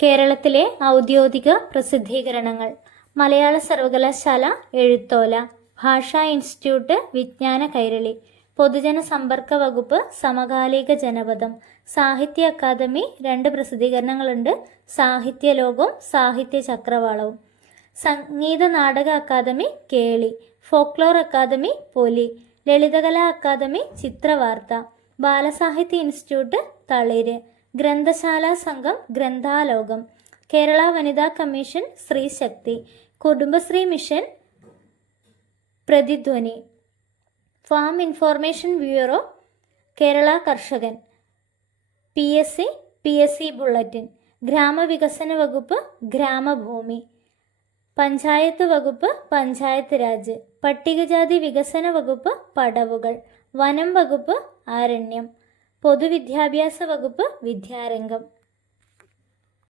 കേരളത്തിലെ ഔദ്യോഗിക പ്രസിദ്ധീകരണങ്ങൾ: മലയാള സർവകലാശാല എഴുത്തോല, ഭാഷാ ഇൻസ്റ്റിറ്റ്യൂട്ട് വിജ്ഞാന കൈരളി, പൊതുജന സമ്പർക്ക വകുപ്പ് സമകാലിക ജനപദം, സാഹിത്യ അക്കാദമി 2 പ്രസിദ്ധീകരണങ്ങളുണ്ട്, സാഹിത്യലോകം, സാഹിത്യ ചക്രവാളവും. സംഗീത നാടക അക്കാദമി കേളി, ഫോക്ലോർ അക്കാദമി പൊലി, ലളിതകലാ അക്കാദമി ചിത്രവാർത്ത, ബാലസാഹിത്യ ഇൻസ്റ്റിറ്റ്യൂട്ട് തളിര്, ഗ്രന്ഥശാലാ സംഘം Granthalokam, Kerala Vanitha commission Sthreesakthi, Kudumbashree mission Prathidhwani, farm information bureau Kerala Karshakan, PSC bulletin, ഗ്രാമവികസന വകുപ്പ് ഗ്രാമഭൂമി, പഞ്ചായത്ത് വകുപ്പ് പഞ്ചായത്ത് രാജ്, പട്ടികജാതി വികസന വകുപ്പ് പടവുകൾ, വനം വകുപ്പ് ആരണ്യം, പൊതുവിദ്യാഭ്യാസ വകുപ്പ് വിദ്യാരംഗം.